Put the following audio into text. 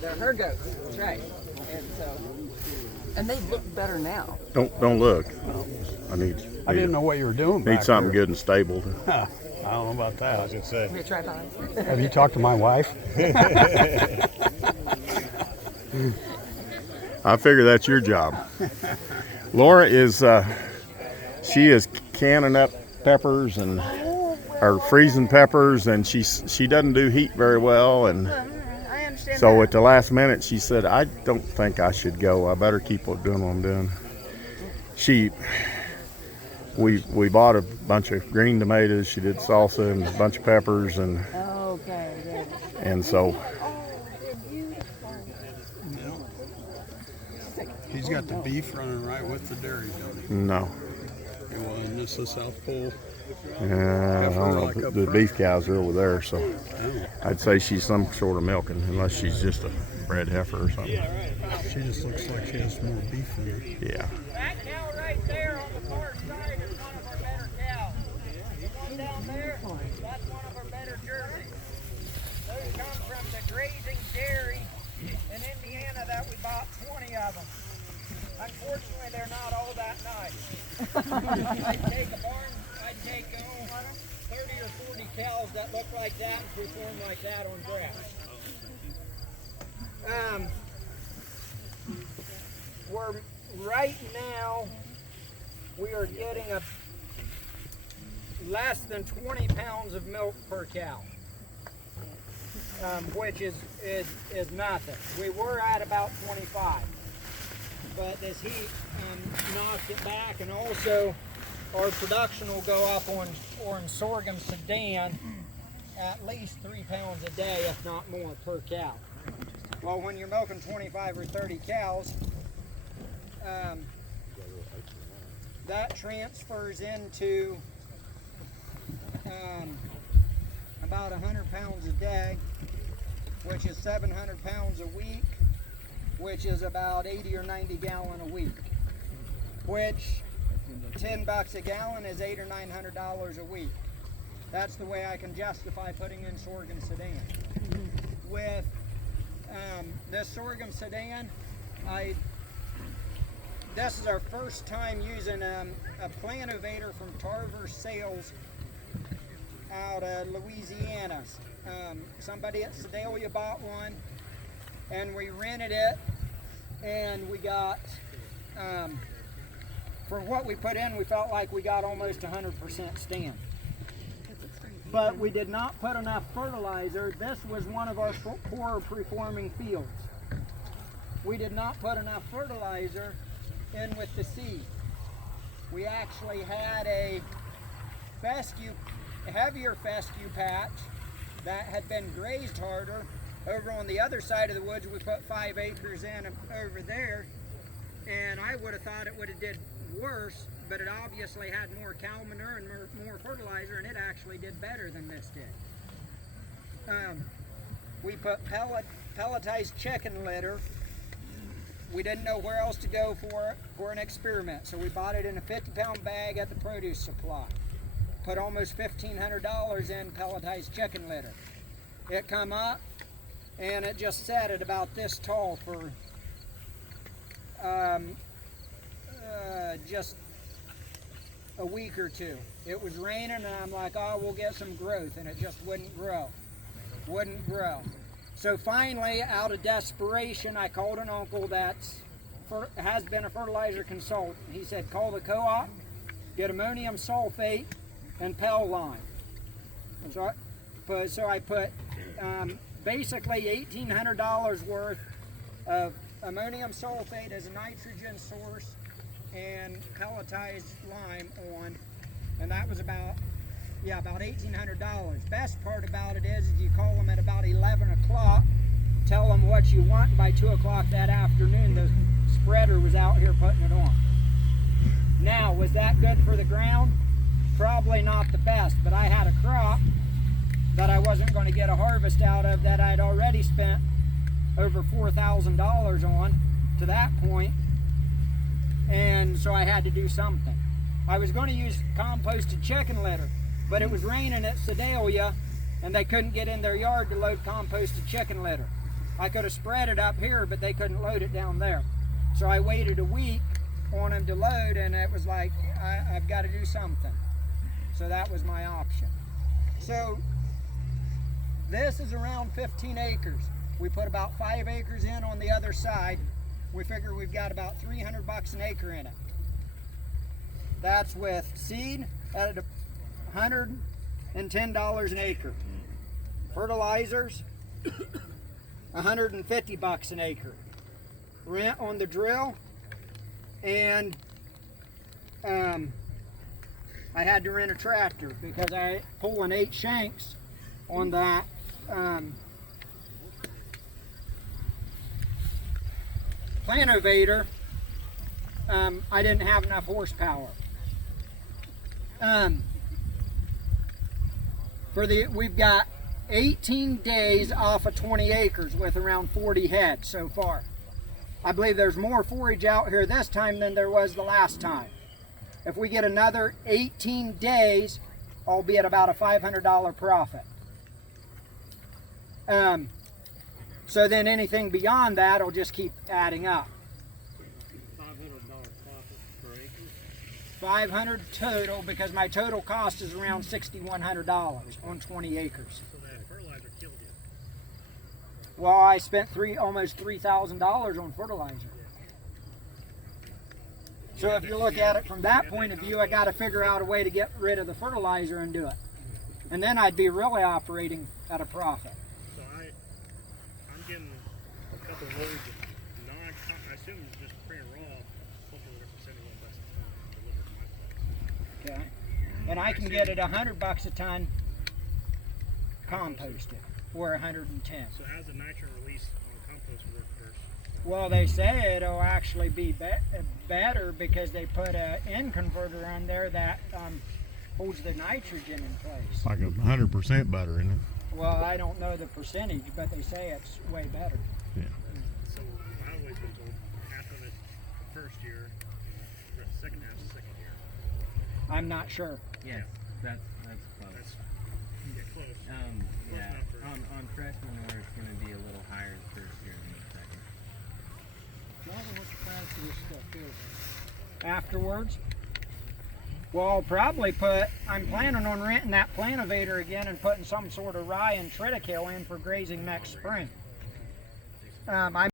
They're her goats. That's right. And so, and they look better now. Don't look. I didn't know what you were doing. Need something good and stable. Huh. I don't know about that. I was gonna say. Give me a tripod. Have you talked to my wife? I figure that's your job. Laura is she is canning up peppers and or freezing peppers, and she doesn't do heat very well, and I understand. so that. at the last minute she said, I don't think I should go. I better keep doing what I'm doing. We bought a bunch of green tomatoes. She did salsa and a bunch of peppers, and Okay. and so He's got the beef running right with the dairy, don't he? no. Well, and this is South Pole. I don't know. Like up The front. beef cows are over there, so Oh, I'd say she's some sort of milking, unless she's just a bred heifer or something. she just looks like she has more beef in her. Yeah. That cow right there on the far side is one of our better cows. The one down there, that's one of our better jerseys. Those come from the grazing dairy in Indiana that we bought 20 of them. Unfortunately, they're not all that nice. I'd take 30 or 40 cows that look like that and perform like that on grass. We're right now, we are getting less than 20 pounds of milk per cow, which is nothing. We were at about 25, but this heat knocked it back, and also our production will go up on sorghum sedan at least 3 pounds a day, if not more, per cow. Well, when you're milking 25 or 30 cows, that transfers into about 100 pounds a day, which is 700 pounds a week, which is about 80 or 90 gallon a week, which $10 a gallon is $800 or $900 a week. That's the way I can justify putting in sorghum sedan. With this sorghum sedan, this is our first time using a planovator from Tarver Sales out of Louisiana. Somebody at Sedalia bought one, and we rented it, and we got, for what we put in, we felt like we got almost 100% stand. But we did not put enough fertilizer. This was one of our poorer performing fields. We did not put enough fertilizer in with the seed. We actually had a heavier fescue patch that had been grazed harder. Over on the other side of the woods, we put 5 acres in over there, and I would have thought it would have did worse, but it obviously had more cow manure and more fertilizer, and it actually did better than this did. We put pelletized chicken litter. We didn't know where else to go for an experiment, so we bought it in a 50-pound bag at the produce supply. Put almost $1,500 in pelletized chicken litter. It come up, and it just sat at about this tall for just a week or two. It was raining, and I'm like, oh, we'll get some growth, and it just wouldn't grow. So finally, out of desperation, I called an uncle that has been a fertilizer consultant. He said, call the co-op, get ammonium sulfate and Pell lime. So I put basically $1,800 worth of ammonium sulfate as a nitrogen source and pelletized lime on, and that was about $1,800. Best part about it is you call them at about 11 o'clock, tell them what you want, and by 2 o'clock that afternoon the spreader was out here putting it on. Now, was that good for the ground? Probably not the best, but I had a crop that I wasn't going to get a harvest out of that I'd already spent over $4,000 on to that point, and so I had to do something. I was going to use composted chicken litter, but it was raining at Sedalia, and they couldn't get in their yard to load composted chicken litter. I could have spread it up here, but they couldn't load it down there. So I waited a week on them to load, and it was like, I've got to do something. So that was my option. So this is around 15 acres. We put about 5 acres in on the other side. We figure we've got about $300 an acre in it. That's with seed at $110 an acre. Fertilizers, $150 an acre. Rent on the drill, and I had to rent a tractor because I pulling 8 shanks on that planovator. I didn't have enough horsepower. We've got 18 days off of 20 acres with around 40 head so far. I believe there's more forage out here this time than there was the last time. If we get another 18 days, I'll be at about a $500 profit. So then anything beyond that will just keep adding up. $500 profit per acre? 500 total, because my total cost is around $6,100 on 20 acres. So that fertilizer killed you. Well, I spent almost $3,000 on fertilizer. So if you look at it from that point of view, I got to figure out a way to get rid of the fertilizer and do it. And then I'd be really operating at a profit. So I'm getting a couple of loads of I assume it's just pretty raw, hopefully they're $71 a ton delivered to my place. Okay. And I can get it $100 a ton composted, or 110. So how's the nitrogen release on compost work versus? Well, they say it'll actually be better because they put an N converter on there that holds the nitrogen in place. Like 100% better, isn't it? Well, I don't know the percentage, but they say it's way better. Yeah. So I've always been told half of it the first year, and the second half the second year. I'm not sure. Yes, that's close. That's yeah, close. Yeah, enough for- on fresh manure, it's going to be a little higher the first year than the second. Johnathan, what's your plans for this stuff here? Afterwards? Well, I'll probably I'm planning on renting that planovator again and putting some sort of rye and triticale in for grazing next spring. I